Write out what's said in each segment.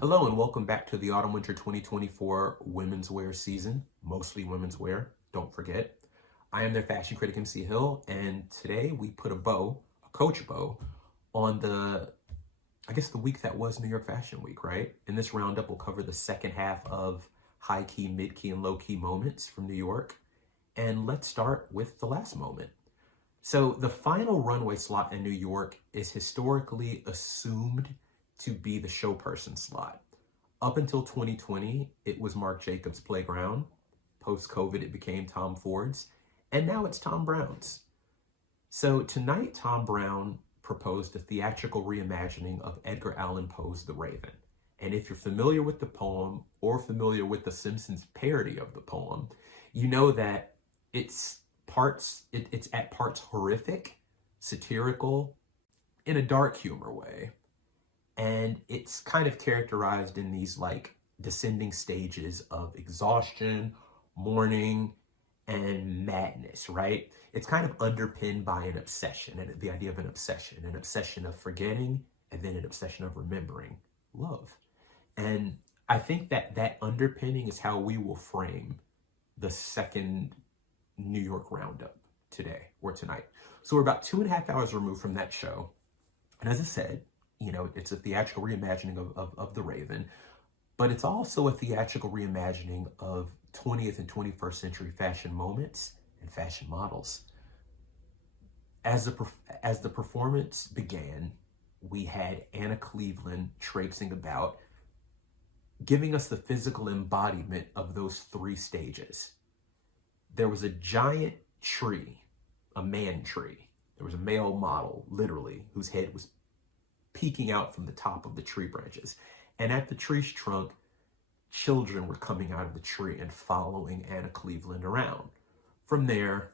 Hello and welcome back to the Autumn-Winter 2024 Women's Wear season, mostly women's wear, don't forget. I am their fashion critic, MC Hill, and today we put a coach bow, on the week that was New York Fashion Week, right? In this roundup, we'll cover the second half of high-key, mid-key, and low-key moments from New York. And let's start with the last moment. So the final runway slot in New York is historically assumed to be the show person slot. Up until 2020, it was Marc Jacobs' playground. Post-COVID, it became Tom Ford's. And now it's Thom Browne's. So tonight, Thom Browne proposed a theatrical reimagining of Edgar Allan Poe's The Raven. And if you're familiar with the poem or familiar with the Simpsons parody of the poem, you know that it's at parts horrific, satirical, in a dark humor way. And it's kind of characterized in these like descending stages of exhaustion, mourning, and madness, right? It's kind of underpinned by an obsession, and the idea of an obsession of forgetting, and then an obsession of remembering love. And I think that that underpinning is how we will frame the second New York roundup today or tonight. So we're about 2.5 hours removed from that show. And as I said, you know, it's a theatrical reimagining of The Raven, but it's also a theatrical reimagining of 20th and 21st century fashion moments and fashion models. As the performance began, we had Anna Cleveland traipsing about, giving us the physical embodiment of those three stages. There was a giant tree, a man tree. There was a male model, literally, whose head was peeking out from the top of the tree branches. And at the tree's trunk, children were coming out of the tree and following Anna Cleveland around. From there,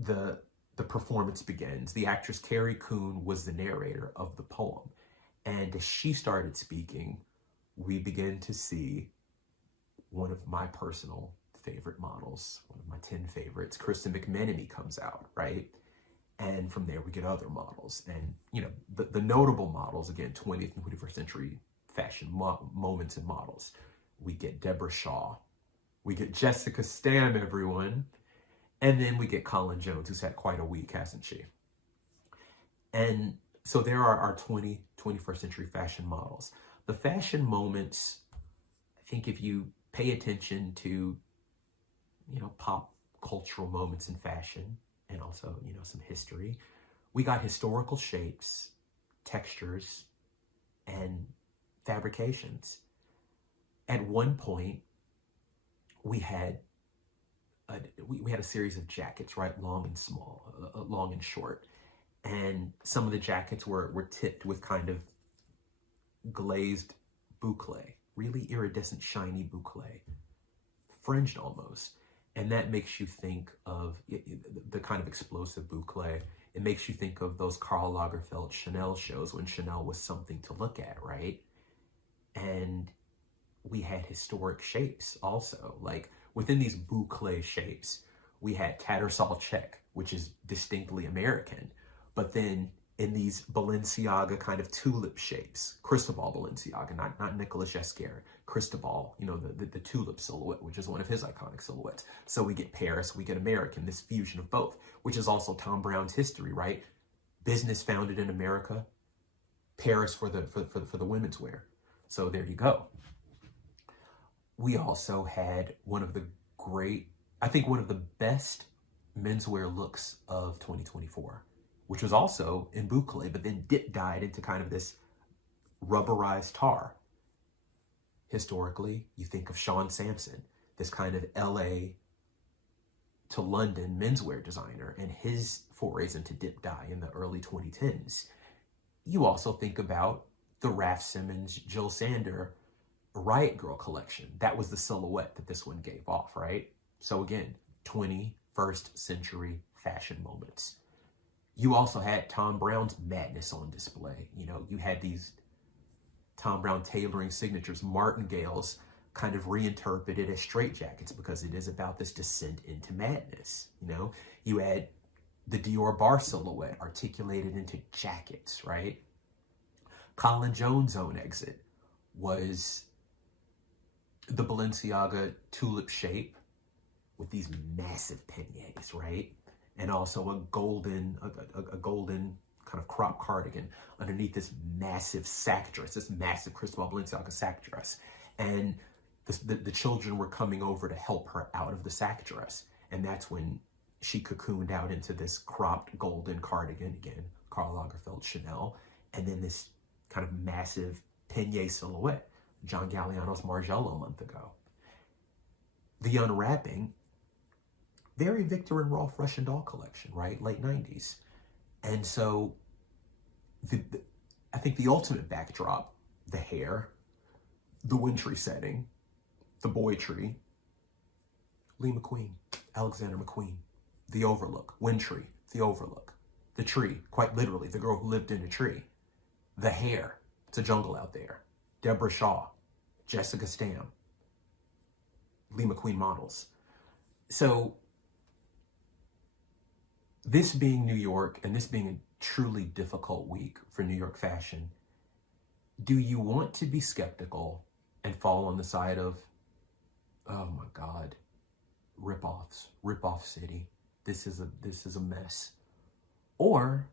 the performance begins. The actress Carrie Coon was the narrator of the poem. And as she started speaking, we began to see one of my personal favorite models, one of my 10 favorites, Kristen McMenemy, comes out, right? And from there, we get other models. And, you know, the notable models, again, 20th and 21st century fashion moments and models. We get Deborah Shaw. We get Jessica Stam, everyone. And then we get Colin Jones, who's had quite a week, hasn't she? And so there are our 21st century fashion models. The fashion moments, I think if you pay attention to, you know, pop cultural moments in fashion, and also, you know, some history, we got historical shapes, textures, and fabrications. At one point, we had a series of jackets, right? Long and small, long and short. And some of the jackets were tipped with kind of glazed boucle, really iridescent, shiny boucle, fringed almost. And that makes you think of the kind of explosive boucle. It makes you think of those Karl Lagerfeld Chanel shows when Chanel was something to look at, right? And we had historic shapes also. Like within these boucle shapes, we had Tattersall check, which is distinctly American. But then in these Balenciaga kind of tulip shapes, Cristobal Balenciaga, not Nicolas Jesquer, Cristobal, you know, the tulip silhouette, which is one of his iconic silhouettes. So we get Paris, we get American, this fusion of both, which is also Thom Browne's history, right? Business founded in America, Paris for the women's wear. So there you go. We also had one of the best menswear looks of 2024. Which was also in boucle, but then dyed into kind of this rubberized tar. Historically, you think of Sean Sampson, this kind of LA to London menswear designer, and his forays into dip dye in the early 2010s. You also think about the Raf Simons, Jill Sander Riot Girl collection. That was the silhouette that this one gave off, right? So again, 21st century fashion moments. You also had Thom Browne's madness on display. You know, you had these Thom Browne tailoring signatures, martingales, kind of reinterpreted as straitjackets because it is about this descent into madness. You know, you had the Dior bar silhouette articulated into jackets, right? Colin Jones' own exit, was the Balenciaga tulip shape with these massive peignets, right? And also a golden kind of crop cardigan underneath this massive sack dress, this massive Cristobal Balenciaga sack dress. And the children were coming over to help her out of the sack dress. And that's when she cocooned out into this cropped golden cardigan, again, Karl Lagerfeld Chanel, and then this kind of massive peigne silhouette, John Galliano's Margiela a month ago. The unwrapping, very Victor and Rolf Russian doll collection, right? Late 90s. And so I think the ultimate backdrop, the hair, the wintry setting, the boy tree, Lee McQueen, Alexander McQueen, the overlook, wintry, the overlook, the tree, quite literally, the girl who lived in a tree, the hair, it's a jungle out there, Deborah Shaw, Jessica Stam, Lee McQueen models. So this being New York and this being a truly difficult week for New York fashion, do you want to be skeptical and fall on the side of, oh my God, rip-off city, this is a mess? Or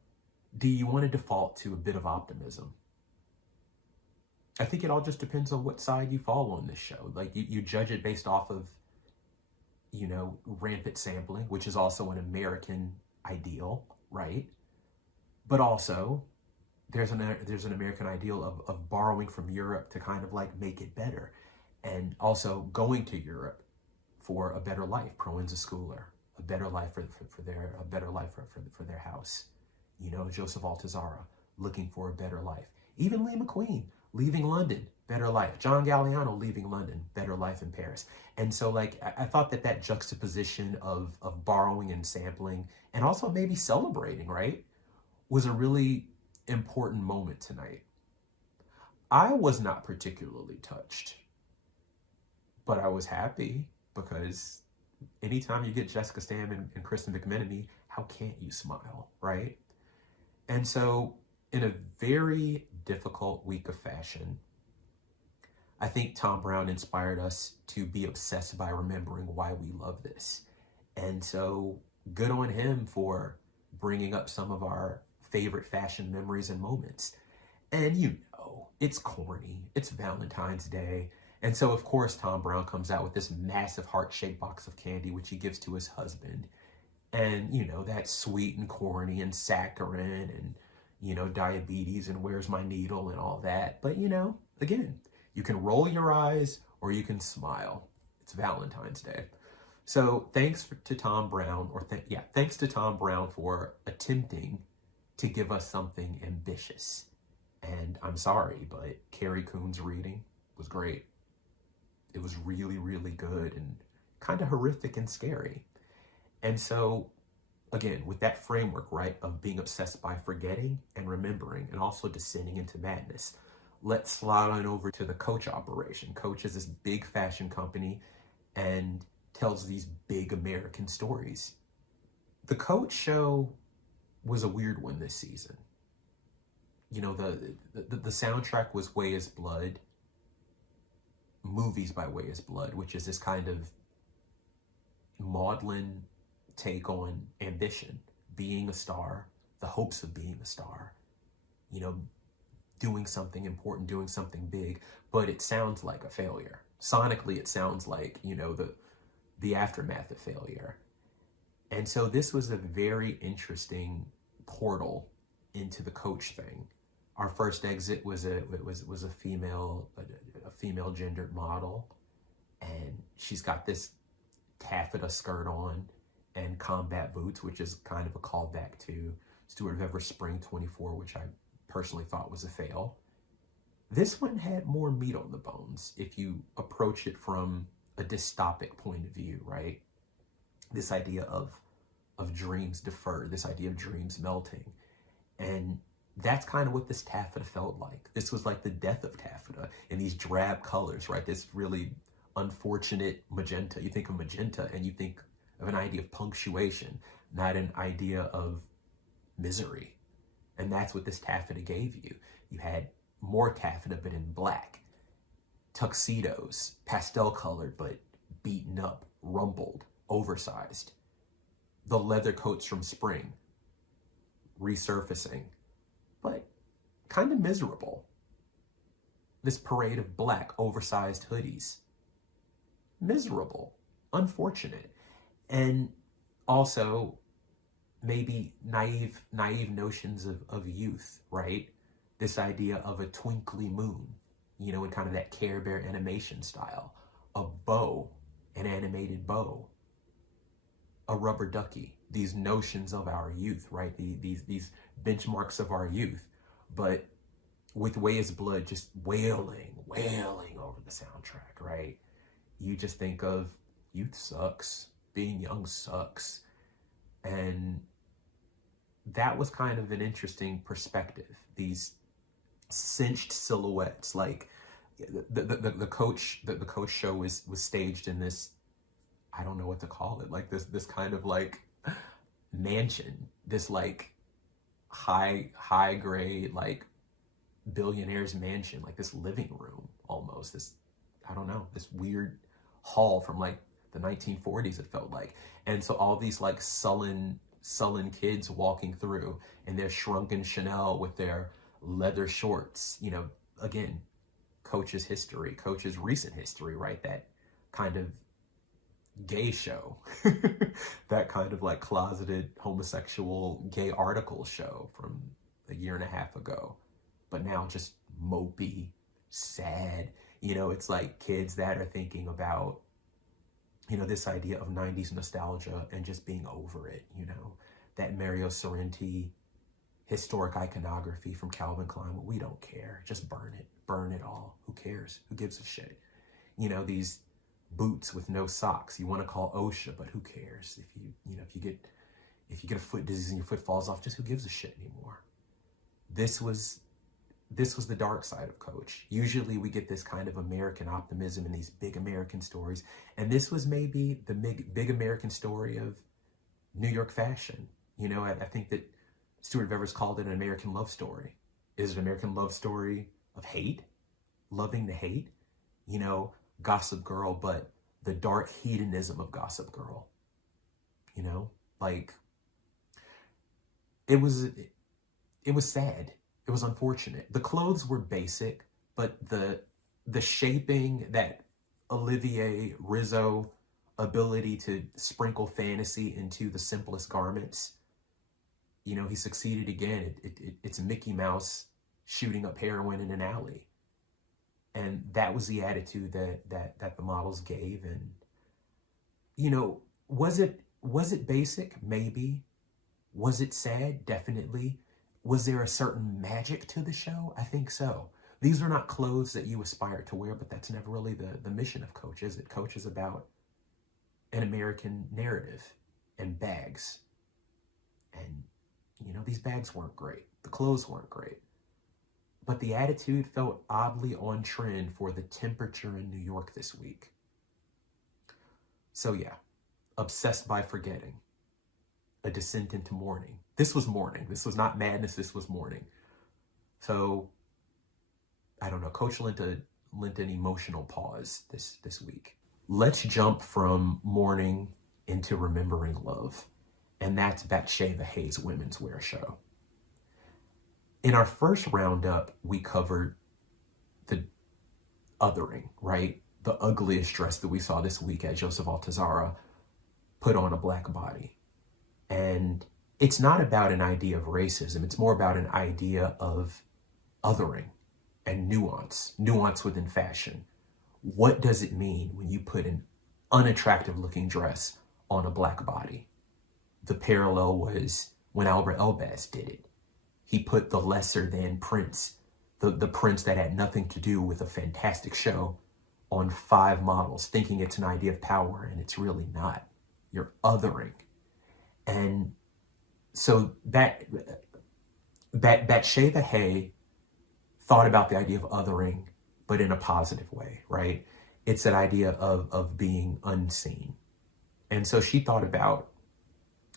do you want to default to a bit of optimism? I think it all just depends on what side you fall on this show. Like you judge it based off of, you know, rampant sampling, which is also an American ideal, right? But also there's an American ideal of borrowing from Europe to kind of like make it better, and also going to Europe for a better life. Proenza Schooler, a better life for their house. You know, Joseph Altazara looking for a better life. Even Lee McQueen leaving London, better life. John Galliano leaving London, better life in Paris. And so like I thought that juxtaposition of borrowing and sampling and also maybe celebrating, right, was a really important moment tonight. I was not particularly touched, but I was happy because anytime you get Jessica Stam and Kristen McMenemy, how can't you smile, right? And so in a very difficult week of fashion, I think Thom Browne inspired us to be obsessed by remembering why we love this. And so good on him for bringing up some of our favorite fashion memories and moments. And you know, it's corny, it's Valentine's Day. And so of course, Thom Browne comes out with this massive heart-shaped box of candy, which he gives to his husband. And you know, that's sweet and corny and saccharine and, you know, diabetes and where's my needle and all that. But you know, again, you can roll your eyes or you can smile. It's Valentine's Day. So thanks to Thom Browne, thanks to Thom Browne for attempting to give us something ambitious. And I'm sorry, but Carrie Coon's reading was great. It was really, really good and kind of horrific and scary. And so, again, with that framework, right, of being obsessed by forgetting and remembering and also descending into madness, let's slide on over to the Coach operation. Coach is this big fashion company and tells these big American stories. The Coach show was a weird one this season. You know, the soundtrack was Way is Blood, Movies by Way is Blood, which is this kind of maudlin take on ambition, being a star, the hopes of being a star, you know, doing something important, doing something big, but it sounds like a failure. Sonically, it sounds like, you know, the aftermath of failure. And so this was a very interesting portal into the Coach thing. Our first exit was a female gendered model, and she's got this taffeta skirt on and combat boots, which is kind of a callback to Stuart Vevers' Spring 24, which I personally thought was a fail. This one had more meat on the bones if you approach it from a dystopic point of view, right? This idea of dreams deferred, this idea of dreams melting. And that's kind of what this taffeta felt like. This was like the death of taffeta in these drab colors, right? This really unfortunate magenta. You think of magenta and you think of an idea of punctuation, not an idea of misery. And that's what this taffeta gave you. You had more taffeta, but in black. tuxedos, pastel colored, but beaten up, rumpled, oversized. The leather coats from spring, resurfacing, but kind of miserable. This parade of black, oversized hoodies, miserable, unfortunate. And also maybe naive notions of youth, right? This idea of a twinkly moon, you know, in kind of that Care Bear animation style, a bow, an animated bow, a rubber ducky, these notions of our youth, right? These benchmarks of our youth, but with Way Is Blood just wailing over the soundtrack, right? You just think of youth sucks, being young sucks. And that was kind of an interesting perspective. These cinched silhouettes, like the coach show was staged in this, I don't know what to call it, like this kind of like mansion, this like high grade like billionaire's mansion, like this living room almost, this, I don't know, this weird hall from like the 1940s, it felt like. And so all these like sullen kids walking through in their shrunken Chanel with their leather shorts, you know, again, Coach's history, Coach's recent history, right? That kind of gay show, that kind of like closeted homosexual gay article show from a year and a half ago, but now just mopey, sad, you know, it's like kids that are thinking about, you know, this idea of 90s nostalgia and just being over it, you know, that Mario Sorrenti historic iconography from Calvin Klein. Well, we don't care. Just burn it all. Who cares? Who gives a shit? You know, these boots with no socks. You want to call OSHA, but who cares? If you get a foot disease and your foot falls off, just who gives a shit anymore? This was the dark side of Coach. Usually we get this kind of American optimism in these big American stories. And this was maybe the big American story of New York fashion. You know, I think that Stuart Vevers called it an American love story. Is it an American love story of hate? Loving the hate? You know, Gossip Girl, but the dark hedonism of Gossip Girl. You know, like, it was sad. It was unfortunate. The clothes were basic, but the shaping, that Olivier Rizzo ability to sprinkle fantasy into the simplest garments, you know, he succeeded again. It's Mickey Mouse shooting up heroin in an alley. And that was the attitude that the models gave. And, you know, was it basic? Maybe. Was it sad? Definitely. Was there a certain magic to the show? I think so. These are not clothes that you aspire to wear, but that's never really the mission of Coach, is it? Coach is about an American narrative and bags. And, you know, these bags weren't great. The clothes weren't great. But the attitude felt oddly on trend for the temperature in New York this week. So yeah, Obsessed by Forgetting, a descent into mourning. This was mourning. This was not madness. This was mourning. So, I don't know. Coach lent an emotional pause this week. Let's jump from mourning into remembering love. And that's Batsheva Hayes' Womenswear show. In our first roundup, we covered the othering, right? The ugliest dress that we saw this week at Joseph Altazara put on a black body. And it's not about an idea of racism. It's more about an idea of othering and nuance within fashion. What does it mean when you put an unattractive looking dress on a black body? The parallel was when Albert Elbaz did it. He put the lesser than prince, the prince that had nothing to do with a fantastic show, on 5 models, thinking it's an idea of power, and it's really not. You're othering. And so Batsheva Hay thought about the idea of othering, but in a positive way, right? It's that idea of being unseen. And so she thought about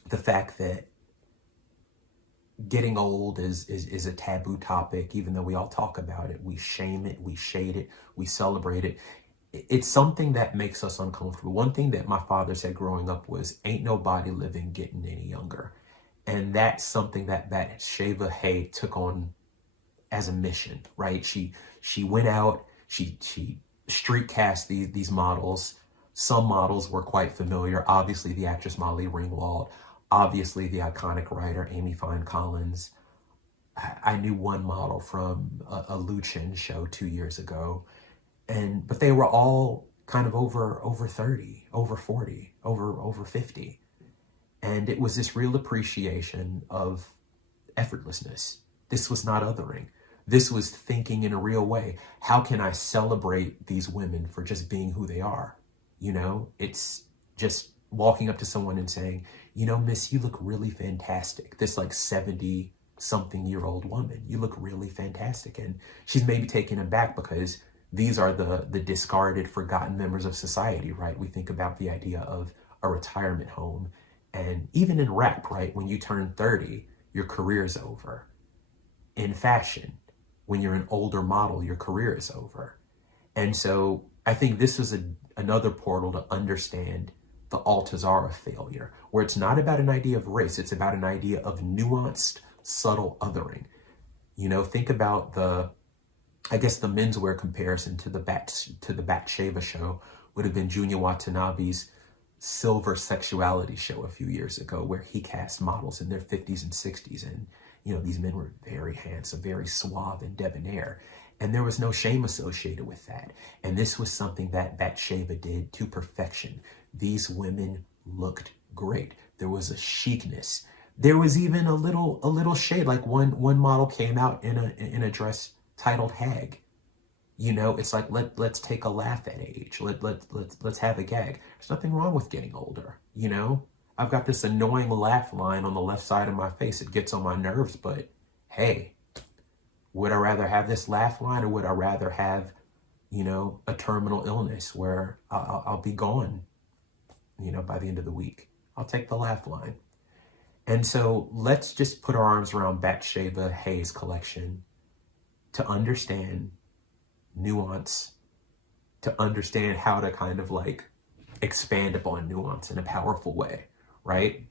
the fact that getting old is a taboo topic, even though we all talk about it. We shame it, we shade it, we celebrate it. It's something that makes us uncomfortable. One thing that my father said growing up was, ain't nobody living getting any younger. And that's something that Batsheva Hay took on as a mission, right? She went out, she street cast these models. Some models were quite familiar. Obviously, the actress Molly Ringwald, obviously the iconic writer Amy Fine Collins. I knew one model from a Luchin show 2 years ago, but they were all kind of over 30, over 40, over 50. And it was this real appreciation of effortlessness. This was not othering. This was thinking in a real way. How can I celebrate these women for just being who they are? You know, it's just walking up to someone and saying, you know, miss, you look really fantastic. This like 70-something-year-old woman, you look really fantastic. And she's maybe taken aback because these are the discarded, forgotten members of society, right? We think about the idea of a retirement home. And even in rap, right, when you turn 30, your career is over. In fashion, when you're an older model, your career is over. And so I think this is another portal to understand the Altazara failure, where it's not about an idea of race, it's about an idea of nuanced, subtle othering. You know, think about the menswear comparison to the Batsheva show would have been Junya Watanabe's Silver Sexuality show a few years ago, where he cast models in their 50s and 60s. And, you know, these men were very handsome, very suave and debonair. And there was no shame associated with that. And this was something that Batsheva did to perfection. These women looked great. There was a chicness. There was even a little shade. Like one model came out in a dress titled Hag. You know, it's like, let's take a laugh at age. Let's have a gag. There's nothing wrong with getting older. You know, I've got this annoying laugh line on the left side of my face. It gets on my nerves, but hey, would I rather have this laugh line, or would I rather have, you know, a terminal illness where I'll be gone, you know, by the end of the week? I'll take the laugh line. And so let's just put our arms around Batsheva Hay's collection to understand nuance, to understand how to kind of like expand upon nuance in a powerful way, right?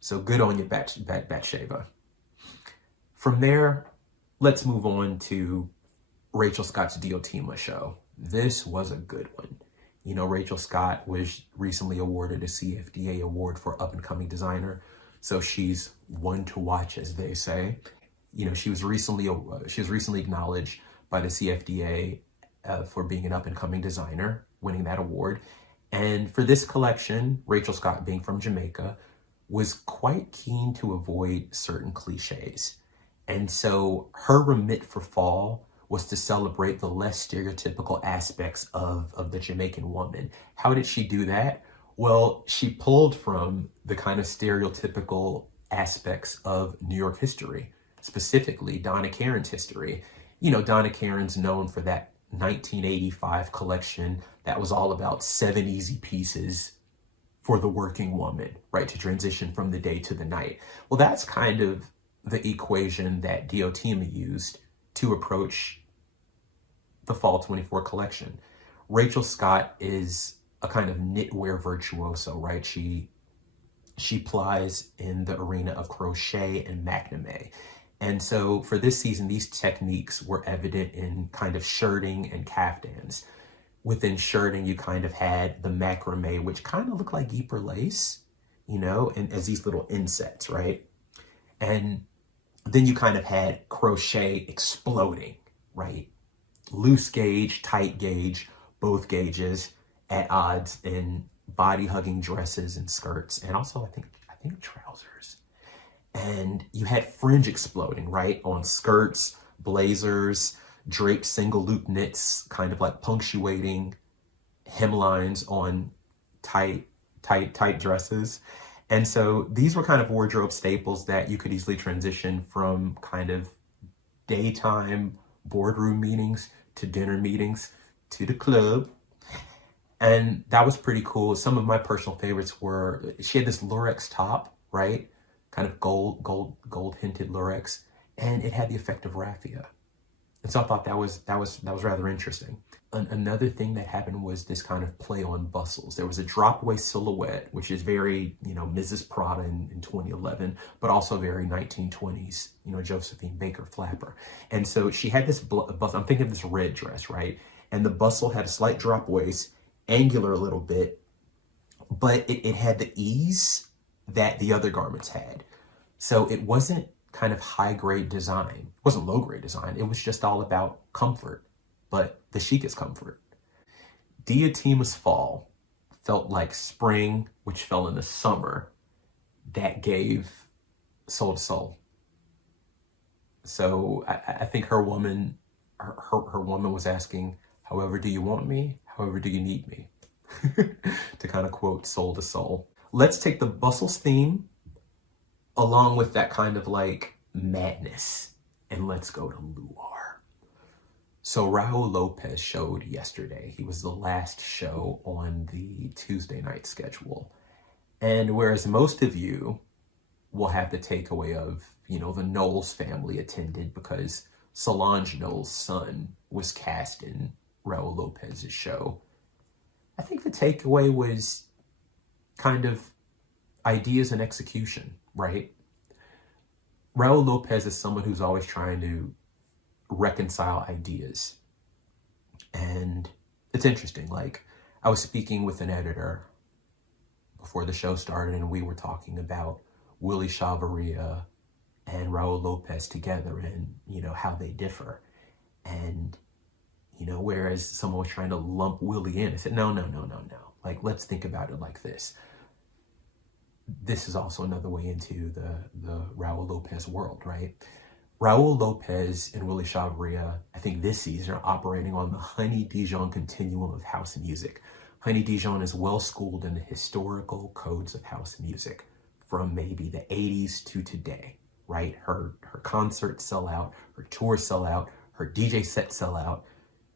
So good on you, Batsheva. From there, let's move on to Rachel Scott's Diotima show. This was a good one. You know, Rachel Scott was recently awarded a CFDA award for up-and-coming designer, so she's one to watch, as they say. You know, she was recently acknowledged by the CFDA for being an up-and-coming designer, winning that award. And for this collection, Rachel Scott, being from Jamaica, was quite keen to avoid certain cliches. And so her remit for fall was to celebrate the less stereotypical aspects of the Jamaican woman. How did she do that? Well, she pulled from the kind of stereotypical aspects of New York history, specifically Donna Karan's history. You know, Donna Karan's known for that 1985 collection that was all about 7 easy pieces for the working woman, right, to transition from the day to the night. Well, that's kind of the equation that Diotima used to approach the Fall 24 collection. Rachel Scott is a kind of knitwear virtuoso, right? She plies in the arena of crochet and macrame. And so for this season, these techniques were evident in kind of shirting and caftans. Within shirting, you kind of had the macrame, which kind of looked like Ypres lace, you know, and as these little insets, right? And then you kind of had crochet exploding, right? Loose gauge, tight gauge, both gauges at odds in body-hugging dresses and skirts, and also I think trousers. And you had fringe exploding, right, on skirts, blazers, draped single loop knits, kind of like punctuating hemlines on tight dresses. And so these were kind of wardrobe staples that you could easily transition from kind of daytime boardroom meetings to dinner meetings to the club. And that was pretty cool. Some of my personal favorites were, she had this lurex top, right? kind of gold hinted lurex, and it had the effect of raffia. And so I thought that was rather interesting. Another thing that happened was this kind of play on bustles. There was a drop waist silhouette, which is very, Mrs. Prada in 2011, but also very 1920s, Josephine Baker flapper. And so she had this bustle. I'm thinking of this red dress, right? And the bustle had a slight drop waist, angular a little bit, but it had the ease that the other garments had. So it wasn't kind of high-grade design. It wasn't low-grade design. It was just all about comfort, but the chicest comfort. Diotima's fall felt like spring, which fell in the summer, that gave soul to soul. So I think her woman was asking, however do you want me? However do you need me? To kind of quote soul to soul. Let's take the bustles theme along with that kind of like madness, and let's go to LUAR. So Raul Lopez showed yesterday. He was the last show on the Tuesday night schedule. And whereas most of you will have the takeaway of, the Knowles family attended because Solange Knowles' son was cast in Raul Lopez's show, I think the takeaway was kind of ideas and execution, right? Raul Lopez is someone who's always trying to reconcile ideas. And it's interesting. Like, I was speaking with an editor before the show started, and we were talking about Willie Chavarria and Raul Lopez together and, how they differ. And, whereas someone was trying to lump Willie in, I said, no. Like, let's think about it like this. This is also another way into the Raul Lopez world, right? Raul Lopez and Willie Chavarria, I think this season, are operating on the Honey Dijon continuum of house music. Honey Dijon is well schooled in the historical codes of house music from maybe the 80s to today, right? Her concerts sell out, her tours sell out, her DJ sets sell out.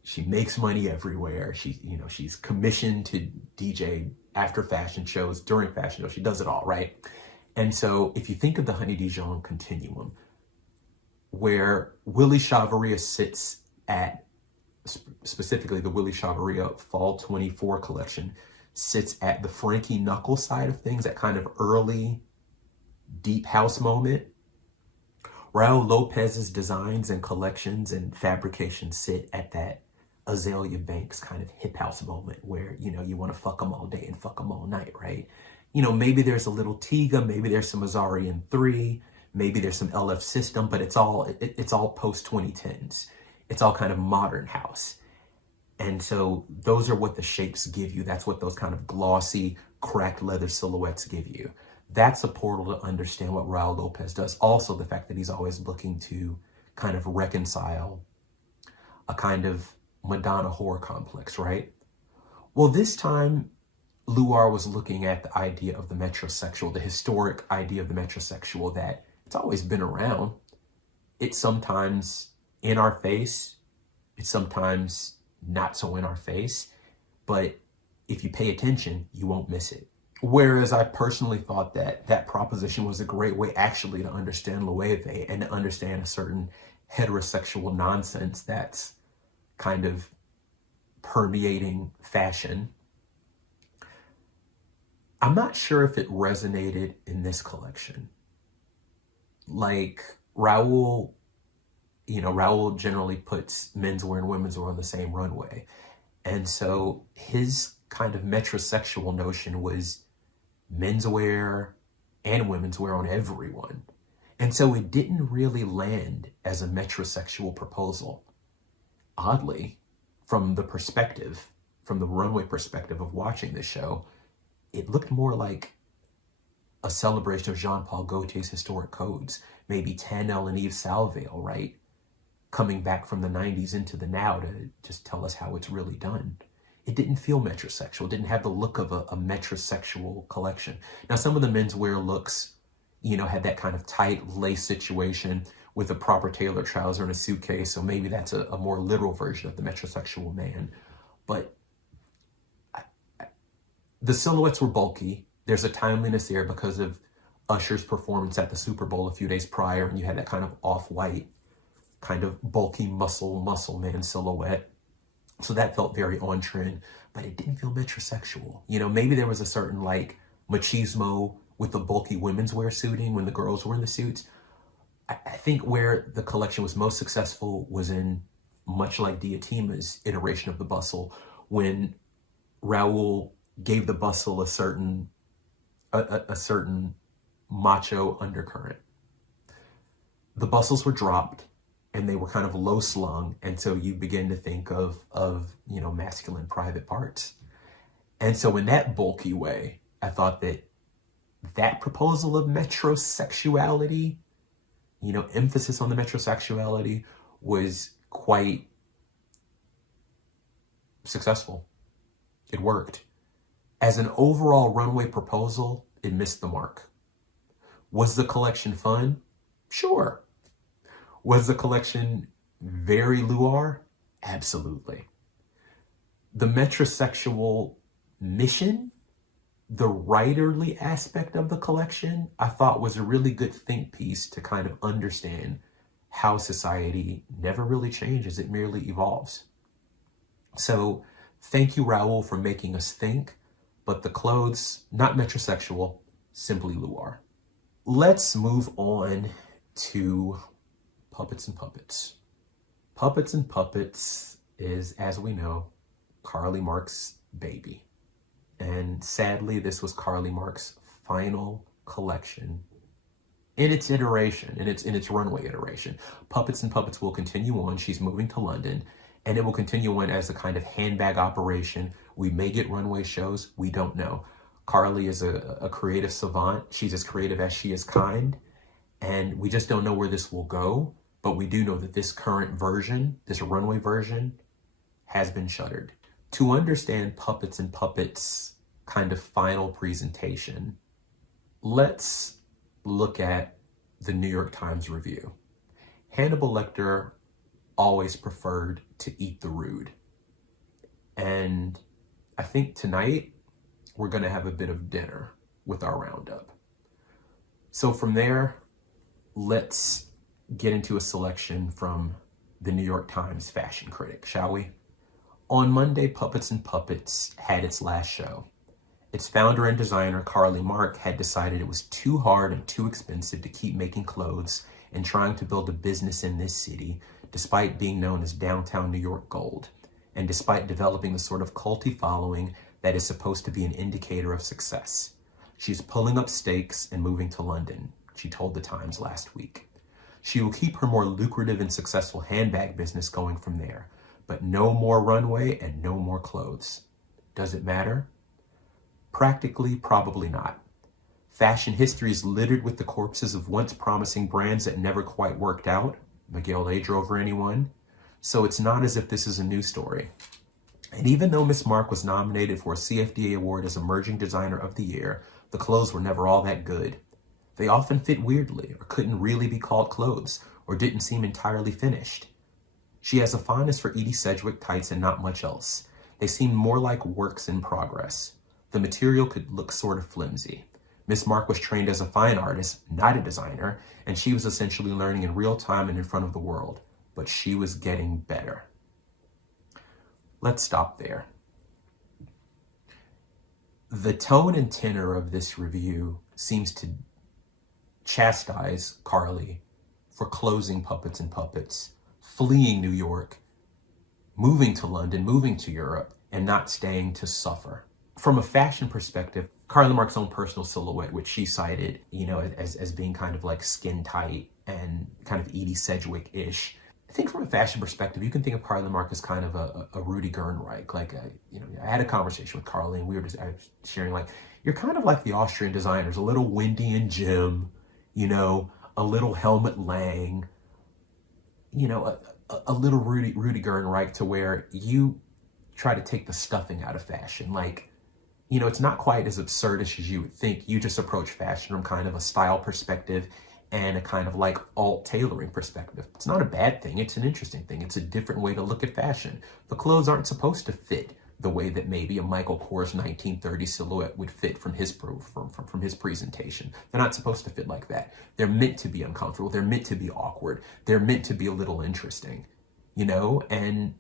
She makes money everywhere. She's commissioned to DJ after fashion shows, during fashion shows. She does it all, right? And so if you think of the Honey Dijon continuum, where Willie Chavarria sits at, specifically the Willie Chavarria Fall 24 collection, sits at the Frankie Knuckles side of things, that kind of early deep house moment. Raul Lopez's designs and collections and fabrications sit at that Azalea Banks kind of hip house moment where, you want to fuck them all day and fuck them all night, right? Maybe there's a little Tiga, maybe there's some Azarian 3, maybe there's some LF System, but it's all post 2010s. It's all kind of modern house. And so those are what the shapes give you. That's what those kind of glossy, cracked leather silhouettes give you. That's a portal to understand what Raul Lopez does. Also, the fact that he's always looking to kind of reconcile a kind of Madonna whore complex, right? Well, this time, LUAR was looking at the idea of the metrosexual, the historic idea of the metrosexual, that it's always been around. It's sometimes in our face. It's sometimes not so in our face. But if you pay attention, you won't miss it. Whereas I personally thought that that proposition was a great way actually to understand LUAR and to understand a certain heterosexual nonsense that's kind of permeating fashion. I'm not sure if it resonated in this collection. Like Raul generally puts menswear and womenswear on the same runway. And so his kind of metrosexual notion was menswear and womenswear on everyone. And so it didn't really land as a metrosexual proposal. Oddly, from the runway perspective of watching this show, it looked more like a celebration of Jean-Paul Gaultier's historic codes, maybe Tanel and Yves Saint Laurent, right? Coming back from the 90s into the now to just tell us how it's really done. It didn't feel metrosexual. It didn't have the look of a metrosexual collection. Now, some of the menswear looks, had that kind of tight lace situation with a proper tailored trouser and a suitcase. So maybe that's a more literal version of the metrosexual man. But the silhouettes were bulky. There's a timeliness there because of Usher's performance at the Super Bowl a few days prior, and you had that kind of off-white, kind of bulky muscle man silhouette. So that felt very on trend, but it didn't feel metrosexual. You know, maybe there was a certain like machismo with the bulky women's wear suiting when the girls were in the suits. I think where the collection was most successful was in, much like Diotima's iteration of the bustle, when Raoul gave the bustle a certain macho undercurrent. The bustles were dropped and they were kind of low slung, and so you begin to think of you know, masculine private parts. And so in that bulky way, I thought that proposal of metrosexuality, you know, emphasis on the metrosexuality, was quite successful. It worked. As an overall runway proposal, it missed the mark. Was the collection fun? Sure. Was the collection very LUAR? Absolutely. The metrosexual mission, the writerly aspect of the collection, I thought was a really good think piece to kind of understand how society never really changes, it merely evolves. So thank you, Raoul, for making us think, but the clothes, not metrosexual, simply LUAR. Let's move on to Puppets and Puppets. Puppets and Puppets is, as we know, Carly Mark's baby. And sadly, this was Carly Mark's final collection in its iteration, in its runway iteration. Puppets and Puppets will continue on. She's moving to London, and it will continue on as a kind of handbag operation. We may get runway shows. We don't know. Carly is a creative savant. She's as creative as she is kind, and we just don't know where this will go. But we do know that this current version, this runway version, has been shuttered. To understand Puppets and Puppets' kind of final presentation, let's look at the New York Times review. Hannibal Lecter always preferred to eat the rude. And I think tonight we're going to have a bit of dinner with our roundup. So from there, let's get into a selection from the New York Times fashion critic, shall we? On Monday, Puppets and Puppets had its last show. Its founder and designer, Carly Mark, had decided it was too hard and too expensive to keep making clothes and trying to build a business in this city, despite being known as downtown New York gold, and despite developing the sort of culty following that is supposed to be an indicator of success. She's pulling up stakes and moving to London, she told the Times last week. She will keep her more lucrative and successful handbag business going from there, but no more runway and no more clothes. Does it matter? Practically, probably not. Fashion history is littered with the corpses of once promising brands that never quite worked out, Miguel Adro or anyone, so it's not as if this is a new story. And even though Miss Mark was nominated for a CFDA award as Emerging Designer of the Year, the clothes were never all that good. They often fit weirdly, or couldn't really be called clothes, or didn't seem entirely finished. She has a fondness for Edie Sedgwick tights and not much else. They seemed more like works in progress. The material could look sort of flimsy. Miss Mark was trained as a fine artist, not a designer, and she was essentially learning in real time and in front of the world. But she was getting better. Let's stop there. The tone and tenor of this review seems to chastise Carly for closing Puppets and Puppets, fleeing New York, moving to London, moving to Europe, and not staying to suffer. From a fashion perspective, Carly Mark's own personal silhouette, which she cited, as being kind of like skin tight and kind of Edie Sedgwick-ish. I think from a fashion perspective, you can think of Carly Mark as kind of a Rudy Gernreich. I had a conversation with Carly, and I was sharing, you're kind of like the Austrian designers, a little Wendy and Jim, a little Helmut Lang, a little Rudy Gernreich, to where you try to take the stuffing out of fashion. It's not quite as absurdish as you would think. You just approach fashion from kind of a style perspective and a kind of alt tailoring perspective. It's not a bad thing. It's an interesting thing. It's a different way to look at fashion. The clothes aren't supposed to fit the way that maybe a Michael Kors 1930 silhouette would fit from his from his presentation. They're not supposed to fit like that. They're meant to be uncomfortable. They're meant to be awkward. They're meant to be a little interesting, you know? And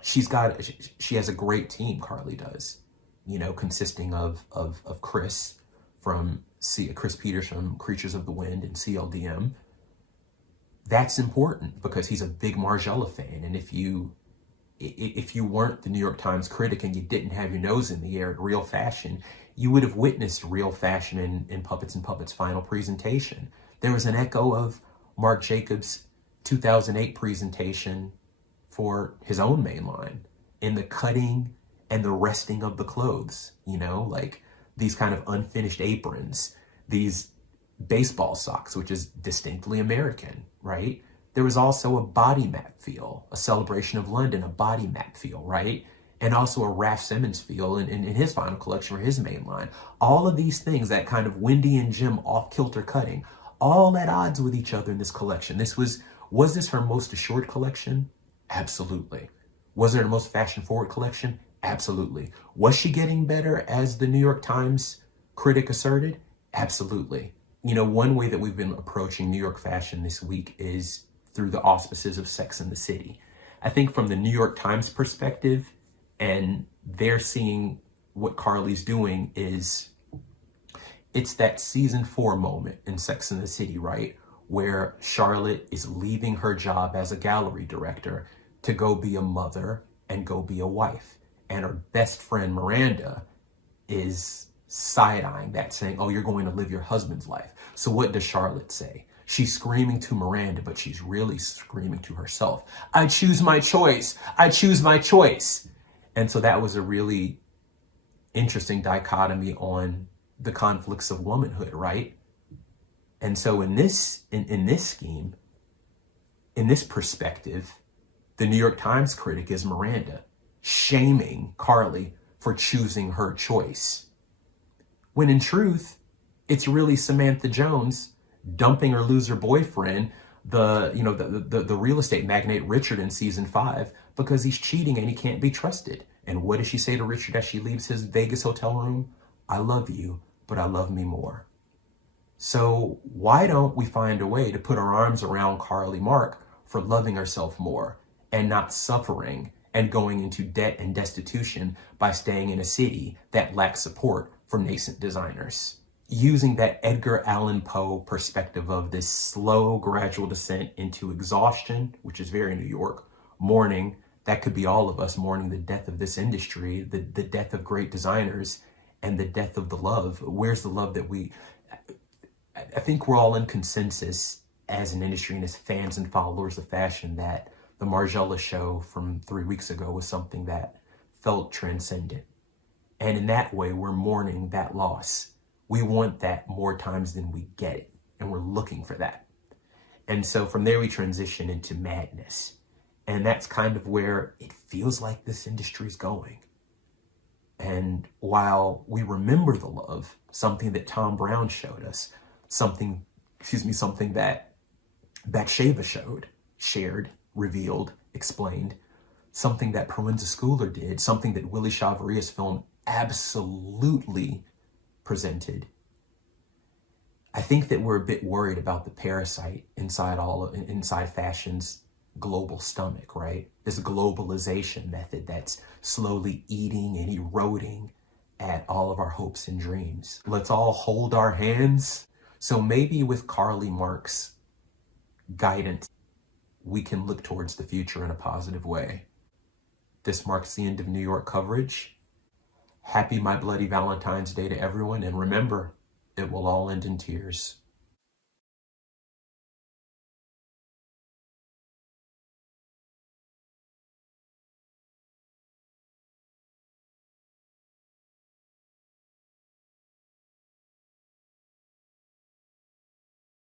she has a great team, Carly does, you know, consisting of Chris Chris Peters from Creatures of the Wind and CLDM. That's important because he's a big Margiela fan. And if you weren't the New York Times critic and you didn't have your nose in the air at Real Fashion, you would have witnessed Real Fashion in Puppets and Puppets' final presentation. There was an echo of Marc Jacobs' 2008 presentation for his own main line in the cutting and the resting of the clothes, you know, like these kind of unfinished aprons, these baseball socks, which is distinctly American, right? There was also a body map feel, a Celebration of London, a body map feel, right? And also a Raf Simons feel in his final collection for his main line. All of these things, that kind of Wendy and Jim off-kilter cutting, all at odds with each other in this collection. Was this her most assured collection? Absolutely. Was it her most fashion-forward collection? Absolutely. Was she getting better, as the New York Times critic asserted? Absolutely. You know, one way that we've been approaching New York fashion this week is through the auspices of Sex and the City. I think from the New York Times perspective, and they're seeing what Carly's doing, is it's that season 4 moment in Sex and the City, right? Where Charlotte is leaving her job as a gallery director to go be a mother and go be a wife. And her best friend, Miranda, is side-eyeing that, saying, oh, you're going to live your husband's life. So what does Charlotte say? She's screaming to Miranda, but she's really screaming to herself. I choose my choice. I choose my choice. And so that was a really interesting dichotomy on the conflicts of womanhood, right? And so in this scheme, in this perspective, the New York Times critic is Miranda, shaming Carly for choosing her choice. When in truth, it's really Samantha Jones dumping her loser boyfriend, the real estate magnate Richard, in season 5, because he's cheating and he can't be trusted. And what does she say to Richard as she leaves his Vegas hotel room? I love you, but I love me more. So why don't we find a way to put our arms around Carly Mark for loving herself more and not suffering and going into debt and destitution by staying in a city that lacks support from nascent designers? Using that Edgar Allan Poe perspective of this slow, gradual descent into exhaustion, which is very New York, mourning, that could be all of us mourning the death of this industry, the death of great designers, and the death of the love. Where's the love that I think we're all in consensus as an industry and as fans and followers of fashion that the Margiela show from 3 weeks ago was something that felt transcendent. And in that way, we're mourning that loss. We want that more times than we get it, and we're looking for that. And so from there, we transition into madness. And that's kind of where it feels like this industry is going. And while we remember the love, something that Thom Browne showed us, something that Batsheva shared, revealed, explained, something that Proenza Schouler did, something that Willie Chavaria's film absolutely presented. I think that we're a bit worried about the parasite inside fashion's global stomach, right? This globalization method that's slowly eating and eroding at all of our hopes and dreams. Let's all hold our hands. So maybe with Carly Mark's guidance, we can look towards the future in a positive way. This marks the end of New York coverage. Happy My Bloody Valentine's Day to everyone, and remember, it will all end in tears.